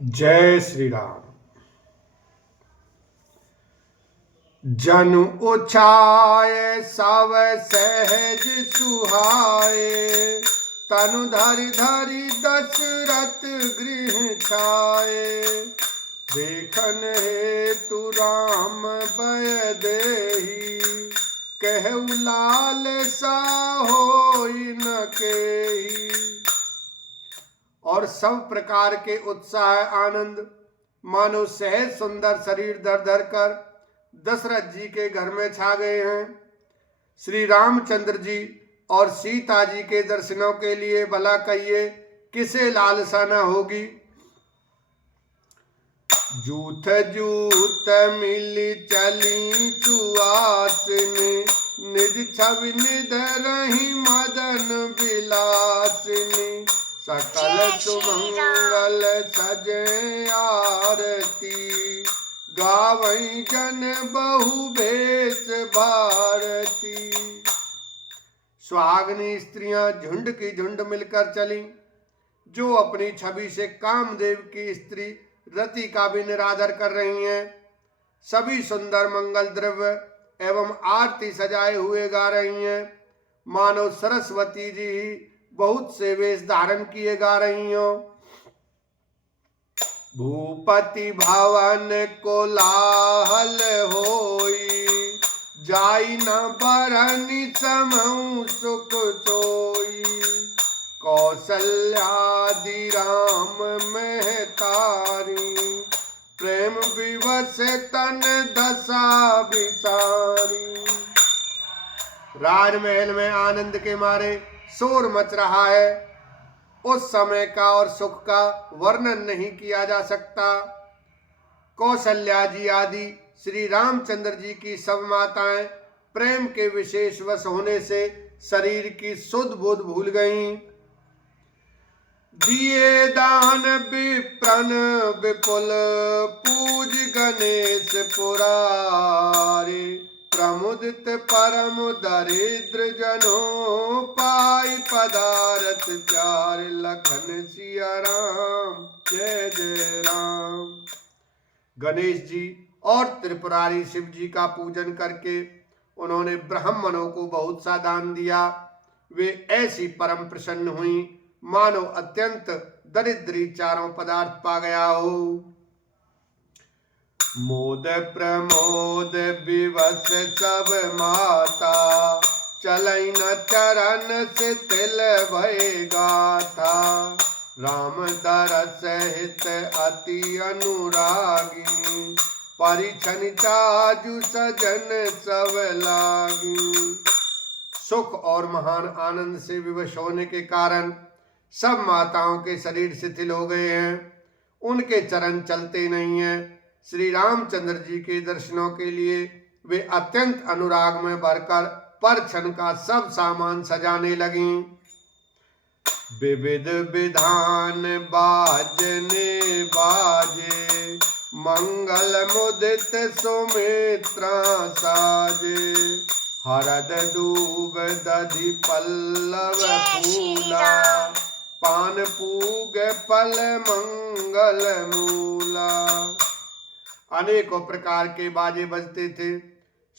जय श्री राम। जनु उछाए सब सहज सुहाए, तनु धरि धरि दशरथ गृह छाए। देखन हेतु राम बय देहि, कहु लाल सा होई न केहि। और सब प्रकार के उत्साह आनंद मानो सहज सुंदर शरीर धर धर कर दशरथ जी के घर में छा गए हैं। श्री रामचंद्र जी और सीता जी के दर्शनों के लिए भला कहिए किसे लालसा न होगी। जूथ जूथ मिली चली सुआसिनी, निज छवि निध रही मदन विलासिनी। सकल सुमंगल सजे आरती, गावई जन बहु भेष भारती। सुहागनी स्त्रियां झुंड की झुंड मिलकर चली, जो अपनी छवि से कामदेव की स्त्री रति का भी निरादर कर रही हैं। सभी सुंदर मंगल द्रव्य एवं आरती सजाए हुए गा रही हैं, मानो सरस्वती जी ही बहुत से वेश धारण किए गा रही हो। भूपति भवन कोलाहल होई, जाई न बरनि समहु सुख सोई। कौसल्यादि राम महतारी, प्रेम विवश तन दशा बिसारी। राजमहल में आनंद के मारे शोर मच रहा है। उस समय का और सुख का वर्णन नहीं किया जा सकता। कौशल्या जी आदि श्री रामचंद्र जी की सब माताएं प्रेम के विशेष वश होने से शरीर की सुध बुध भूल गईं। दिए दान विप्रन विपुल, पूज गणेश पुरारे। प्रमुदित परम दरिद्र जनों, पाई पदारथ चार। लखन सिया राम जय जय राम। गणेश जी और त्रिपुरारी शिव जी का पूजन करके उन्होंने ब्राह्मणों को बहुत सा दान दिया। वे ऐसी परम प्रसन्न हुई मानो अत्यंत दरिद्री चारों पदार्थ पा गया हो। मोद प्रमोद विवश सब माता, चलई न चरण से तिल भय गाथा। राम दरस हित अति अनुरागी, परिछन चाजु सजन सब लागी। सुख और महान आनंद से विवश होने के कारण सब माताओं के शरीर शिथिल हो गए हैं, उनके चरण चलते नहीं हैं। श्री रामचंद्र जी के दर्शनों के लिए वे अत्यंत अनुराग में भरकर परछन का सब सामान सजाने लगी। विविध विधान बाजने बाजे, मंगल मुदित सुमित्रा साजे। हरद दूब दधि पल्लव फूला, पान पूग पल मंगल मूला। अनेकों प्रकार के बाजे बजते थे।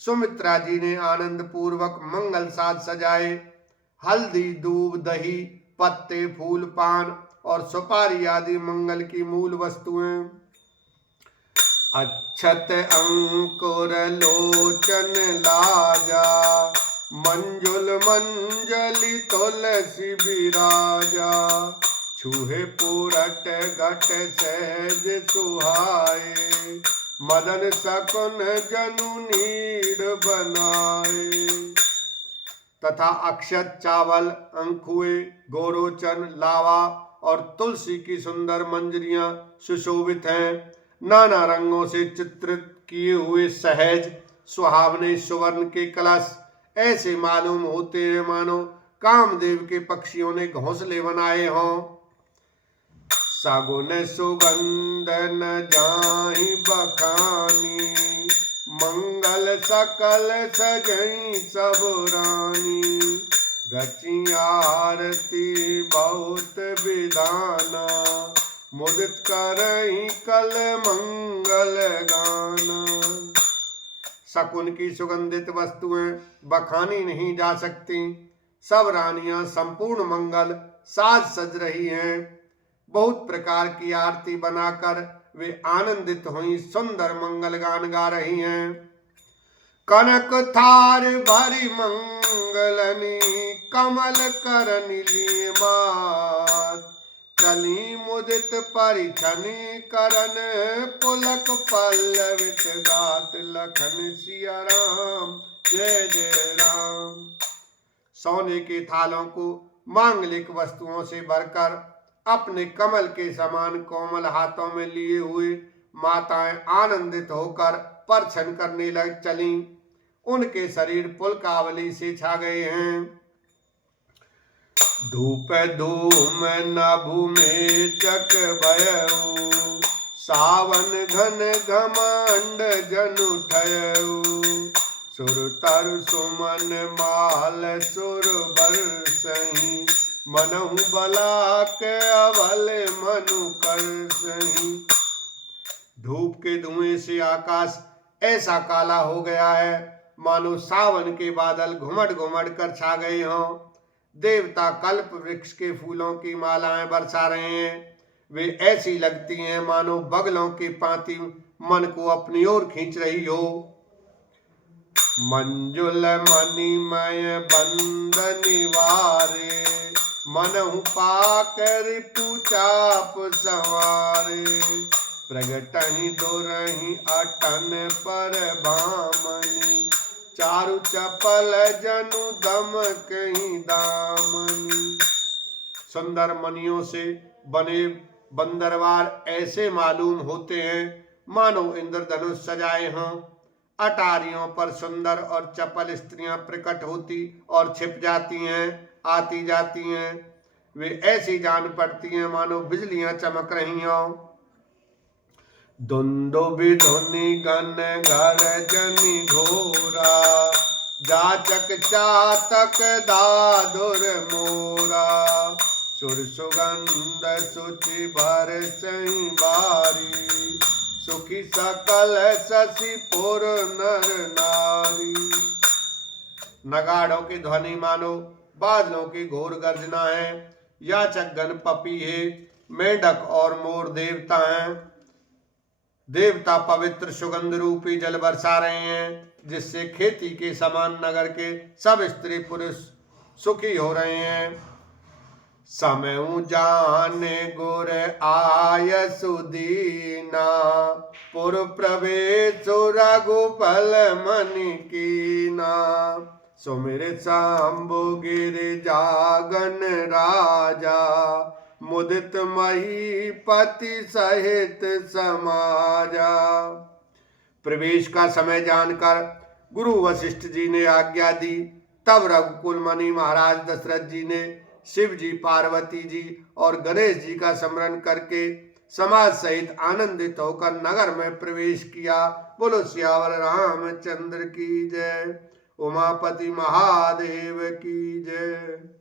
सुमित्रा जी ने आनंद पूर्वक मंगल साज सजाए। हल्दी दूब दही पत्ते फूल पान और सुपारी आदि मंगल की मूल वस्तुएं। अक्षत अंकुर लोचन लाजा, मंजुल मंजलि तुलसी बिराजा। छूहे पूरट घट सहज सुहाए, मदन सकुन जनु नीड़ बनाए। तथा अक्षत चावल अंकुए गोरोचन लावा और तुलसी की सुंदर मंजरियां सुशोभित हैं। नाना रंगों से चित्रित किए हुए सहज सुहावने सुवर्ण के कलश ऐसे मालूम होते हैं मानो कामदेव के पक्षियों ने घोंसले बनाए हों। सगुन सुगंध न जाहि बखानी, मंगल सकल सजई सब रानी। रची आरती बहुत विधाना, मुदित करहीं कल मंगल गाना। शकुन की सुगंधित वस्तुएं बखानी नहीं जा सकती। सब रानियां संपूर्ण मंगल साज सज रही हैं। बहुत प्रकार की आरती बनाकर वे आनंदित हुई सुंदर मंगल गान गा रही हैं। कनक थार भरी मंगलनी कमल करनी ली मात। चली मुदित परिछनी करन पुलक पल्लवित गात। लखन सिया राम जय जय राम। सोने के थालों को मांगलिक वस्तुओं से भरकर अपने कमल के समान कोमल हाथों में लिए हुए माताएं आनंदित होकर परछन करने लग चली। उनके शरीर पुलकावली से छा गए हैं। धूप धूम नभु में चक भयऊ। सावन घन घमंड जनु ठयऊ। सुर तर सुमन माल सुर बरसहीं। मनहु बलाक अवल मनु करसहीं। धूप के धुएं से आकाश ऐसा काला हो गया है मानो सावन के बादल घुमड़ घुमड़ कर छा गए हों। देवता कल्प वृक्ष के फूलों की मालाएं बरसा रहे हैं। वे ऐसी लगती हैं मानो बगलों के पाती मन को अपनी ओर खींच रही हो। मंजुल मणिमय बंद निवारे। मनहु पाकर पूचाप संवारे। प्रगटहि दुरहि अटन पर भामनी। चारु चपल जनु दम कहीं दामनी। सुंदर मणियों से बने बंदरवार ऐसे मालूम होते हैं मानो इंद्रधनुष सजाए हों। अटारियों पर सुंदर और चपल स्त्रियां प्रकट होती और छिप जाती हैं, आती जाती हैं। वे ऐसी जान पड़ती हैं मानो बिजलियां चमक रही हों। दुंदुभि धुनि गण गर्जनि घोरा। जाचक चातक दादुर मोरा। सुर सुगंध सुचि बरसहीं बारी। सुखी सकल शशि पुर नर नारी। नगाड़ों की ध्वनि मानो बादलों की घोर गर्जना है। याचक गण पपीहे मेढक और मोर देवता हैं। देवता पवित्र सुगंध रूपी जल बरसा रहे हैं जिससे खेती के समान नगर के सब स्त्री पुरुष सुखी हो रहे हैं। समयु जाने गुर आय सुदीना। पुर प्रवेश रघुपल मनि कीना। सुमिर शंभु गिरिजागन राजा। मुदित महीपति सहित समाजा। प्रवेश का समय जानकर गुरु वशिष्ठ जी ने आज्ञा दी। तब रघुकुल मणि महाराज दशरथ जी ने शिव जी, पार्वती जी और गणेश जी का स्मरण करके समाज सहित आनंदित होकर नगर में प्रवेश किया। बोलो सियावर रामचंद्र की जय। उमापति महादेव की जय।